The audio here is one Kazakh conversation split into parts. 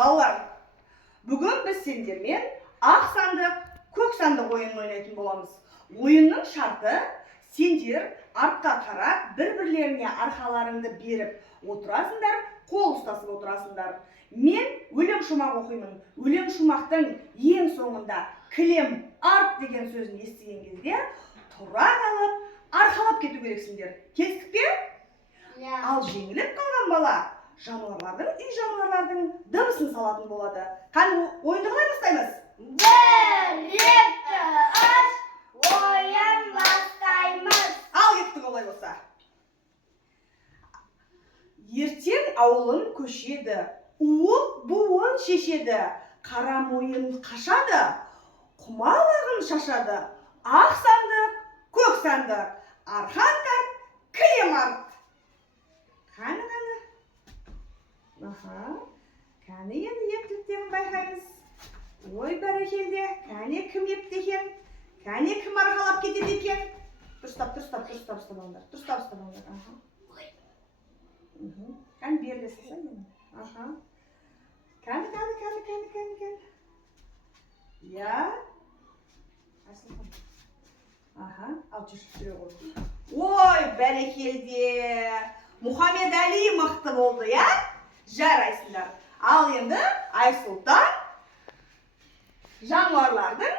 Балалар, бүгін біз сендермен ақ сандық, көк сандық ойын ойнайтын боламыз. Ойынның шарты, сендер артқа қарап, бір-бірлеріне арқаларыңды беріп отырасыңдар, қол ұстасып отырасыңдар. Мен өлең шумақ оқимын. Өлең шумақтың ең соңында кілем арт деген сөзін естіген кезде тұра қалып, арқалап кету керексіңдер. Келістік пе? Ал жеңіліп қалған бала үй жануарлардың дыбысын салатын болады. Қане, ойынды қалай бастаймыз? 1, 2, 3, ойын бастаймыз. Ал кеттік олай болса. Ертең ауылын көшеді, буын шешеді, қара мойын қашады, құмалағын шашады, ақ сандық, көк сандық, арқан тарт, кілем арт. Қане. Кәне енді ептіліктерін байқаймыз. Ой, бәрекелде, кәне кім епті екен? Кәне кім арқалап кетеді екен? Дұрыстап ұстамаңдар. Кәне берілесіз, ә? Кәне. Я? Ал жүрші ғой. Ой, бәрекелде. Мұхаммед Әли мықты болды, я? Жарайсыңдар. Ал енді Айсұлтан жануарлардың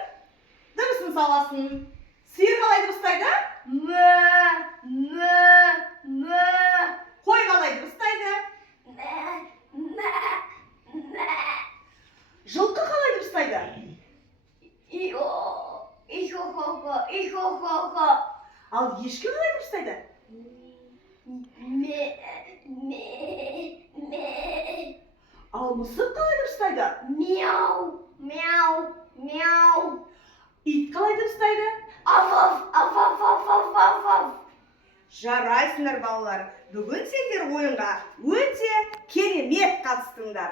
дыбысын саласын. Сиыр қалай дыбыстайды? Мө. Қой қалай дыбыстайды? Мә. Жылқы қалай дыбыстайды? Ихо. Ал ешкі қалай дыбыстайды? Ме. Ал мысық қалай дыбыстайды? Мяу. Ит қалай дыбыстайды? Аф. Жарайсыңдар балалар. Бүгін сендер ойынға өте керемет қатыстыңдар.